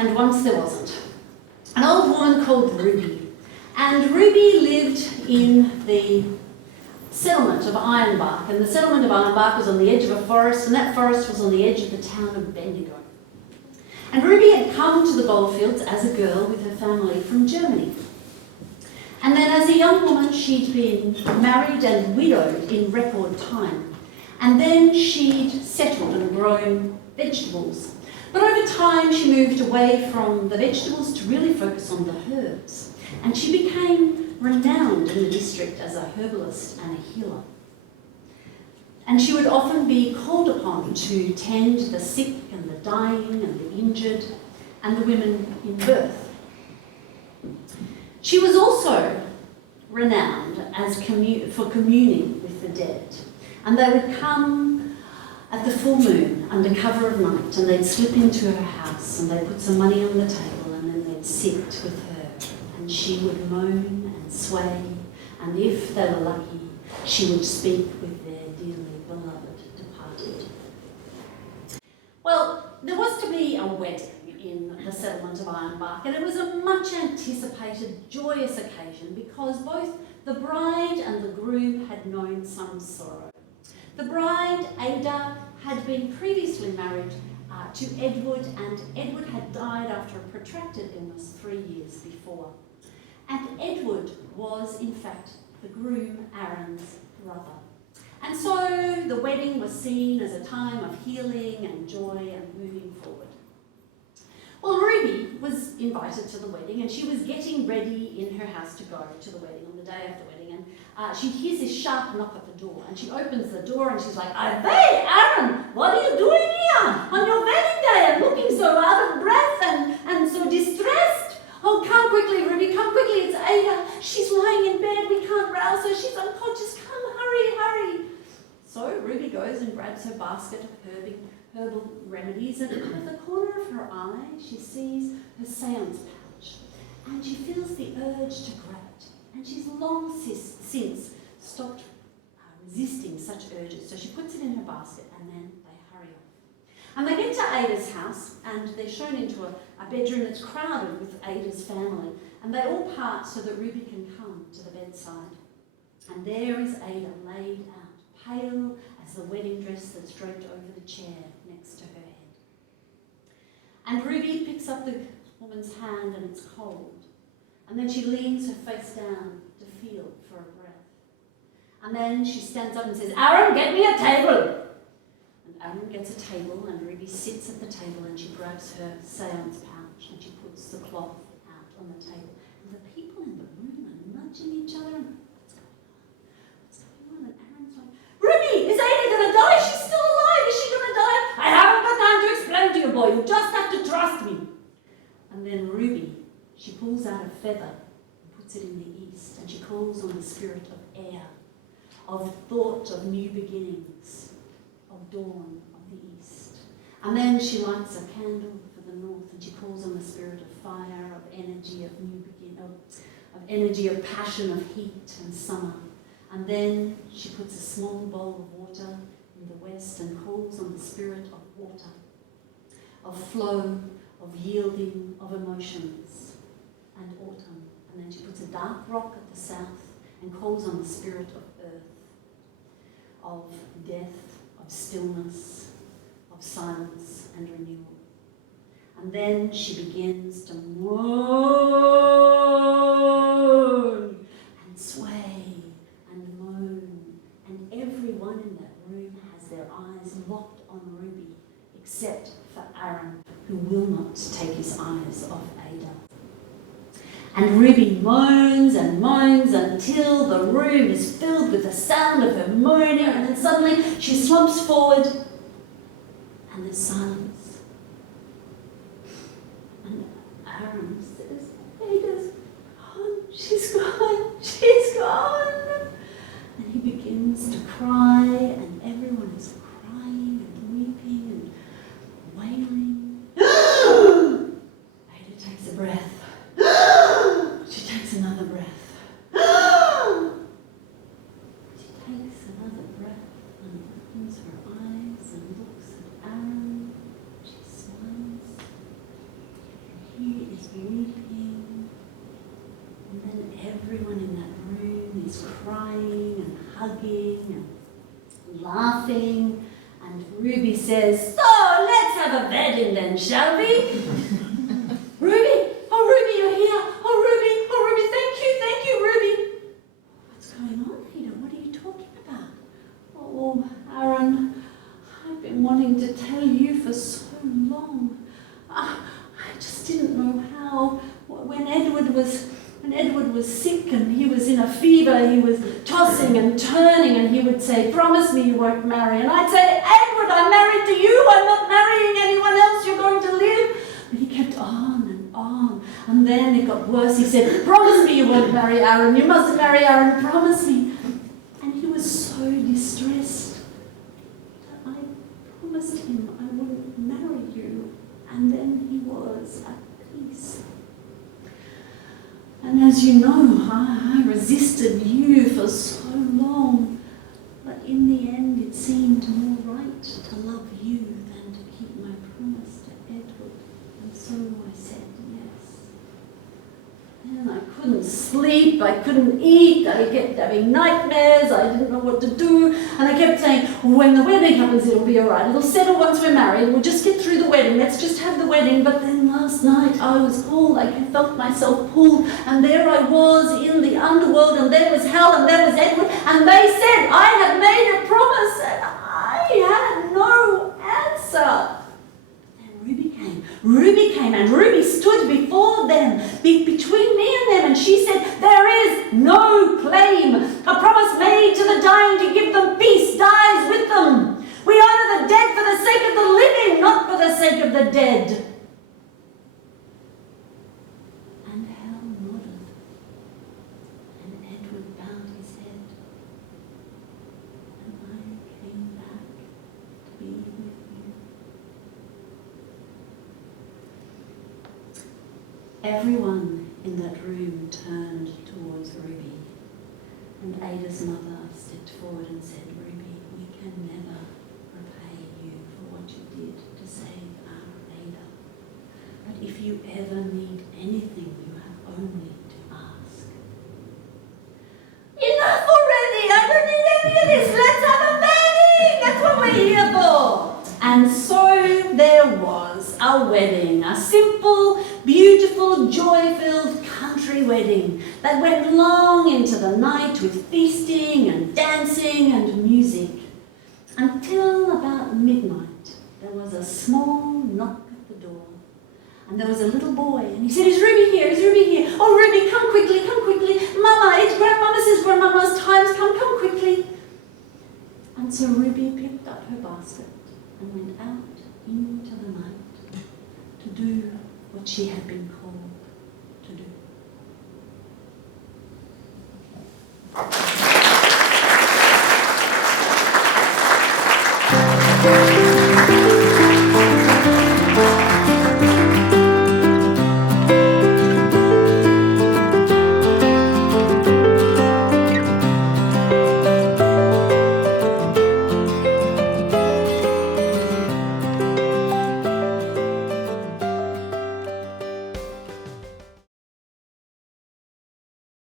and once there wasn't. An old woman called Ruby. And Ruby lived in the settlement of Ironbark. And the settlement of Ironbark was on the edge of a forest, and that forest was on the edge of the town of Bendigo. And Ruby had come to the goldfields as a girl with her family from Germany. And then as a young woman, she'd been married and widowed in record time. And then she'd settled and grown vegetables. But over time, she moved away from the vegetables to really focus on the herbs. And she became renowned in the district as a herbalist and a healer. And she would often be called upon to tend the sick and the dying and the injured and the women in birth. She was also renowned as for communing with the dead. And they would come at the full moon under cover of night, and they'd slip into her house and they'd put some money on the table, and then they'd sit with her, and she would moan and sway, and if they were lucky, she would speak with their dearly beloved departed. Well, there was to be a wedding in the settlement of Ironbark, and it was a much anticipated, joyous occasion because both the bride and the groom had known some sorrow. The bride, Ada, had been previously married to Edward, and Edward had died after a protracted illness 3 years before. And Edward was, in fact, the groom, Aaron's brother. And so the wedding was seen as a time of healing and joy and moving forward. Well, Ruby was invited to the wedding, and she was getting ready in her house to go to the wedding on the day of the wedding, and she hears this sharp knock at the door, and she opens the door and she's like, "Hey, Aaron, what are you doing here on your wedding day and looking so out of breath and so distressed? Oh, come quickly, Ruby, come quickly, it's Ada. She's lying in bed, we can't rouse her, she's unconscious, come, hurry, hurry." So Ruby goes and grabs her basket of herbal remedies, and out of the corner of her eye, she sees her seance pouch, and she feels the urge to grab it. And she's long since stopped resisting such urges, so she puts it in her basket, and then they hurry off. And they get to Ada's house, and they're shown into a bedroom that's crowded with Ada's family, and they all part so that Ruby can come to the bedside. And there is Ada laid out, pale as the wedding dress that's draped over the chair next to her head. And Ruby picks up the woman's hand, and it's cold. And then she leans her face down to feel for a breath. And then she stands up and says, "Aaron, get me a table." And Aaron gets a table, and Ruby sits at the table, and she grabs her seance pouch and she puts the cloth out on the table. And the people in the room are nudging each other, and what's going on? What's going on? And Aaron's like, "Ruby, is Ada going to die? She's still alive. Is she going to die?" "I haven't got time to explain to you, boy. You just have to trust me." And then Ruby, she pulls out a feather and puts it in the east, and she calls on the spirit of air, of thought, of new beginnings, of dawn, of the east. And then she lights a candle for the north, and she calls on the spirit of fire, of energy, of new of energy, of passion, of heat and summer. And then she puts a small bowl of water in the west and calls on the spirit of water, of flow, of yielding, of emotions, and autumn. And then she puts a dark rock at the south and calls on the spirit of earth, of death, of stillness, of silence and renewal. And then she begins to moan and sway and moan, and everyone in that room has their eyes locked on Ruby, except for Aaron, who will not take his eyes off Ada. And Ruby moans and moans until the room is filled with the sound of her moaning, and then suddenly she slumps forward and there's silence. And Aaron says, "Ada's gone, she's gone, she's gone." And he begins to cry, and everyone is crying and weeping and wailing. Ada takes a breath. She takes another breath. She takes another breath and opens her eyes and looks at Aaron. She smiles. everyone's crying and hugging and laughing. And Ruby says, "So let's have a wedding then, shall we?" "Ruby, oh Ruby, you're here. Oh Ruby, thank you, Ruby." "What's going on, Ada? What are you talking about?" "Oh, Aaron, I've been wanting to tell you for so long. I just didn't know how. When Edward was sick and he was in a fever, he was tossing and turning, and he would say, 'Promise me you won't marry.' And I'd say, 'Edward, I'm married to you. I'm not marrying anyone else. You're going to live.' But he kept on and on. And then it got worse. He said, 'Promise me you won't marry Aaron. You mustn't marry Aaron. Promise me.' And he was so distressed that I promised him I wouldn't marry you. And then he was at peace. And as you know, I resisted you for so long, but in the end it seemed more right to love you than to keep my promise to Edward. And so I said yes. And I couldn't sleep, I couldn't eat, I kept having nightmares, I didn't know what to do, and I kept saying, when the wedding happens it'll be alright, it'll settle once we're married, we'll just get through the wedding, let's just have the wedding. But then last night I was pulled, I felt myself pulled, and there I was in the underworld, and there was hell, and there was Edward, and they said I had made a promise, and I had no answer. Ruby came, and Ruby stood before them, between me and them, and she said, "There is no claim. A promise made to the dying to give them peace dies with them. We honour the dead for the sake of the living, not for the sake of the dead." And Hal nodded, and Edward bowed his head, and I came back to be with you. Everyone in that room turned towards Ruby, and Ada's mother stepped forward and said, "Ruby, we can never repay you for what you did to save our Ada. But if you ever need anything, you have only to ask." "Enough already! I don't need any of this! Let's have a wedding! That's what we're here for!" And so there was a wedding, a simple, beautiful, joy-filled country wedding that went long into the night with feasting and dancing and music. Until about midnight, there was a small knock at the door. And there was a little boy, and he said, "Is Ruby here? Is Ruby here? Oh, Ruby, come quickly, come quickly. Mama, it's Grandmama says Grandmama's time's come quickly." And so Ruby picked up her basket and went out into the night to do what she had been called.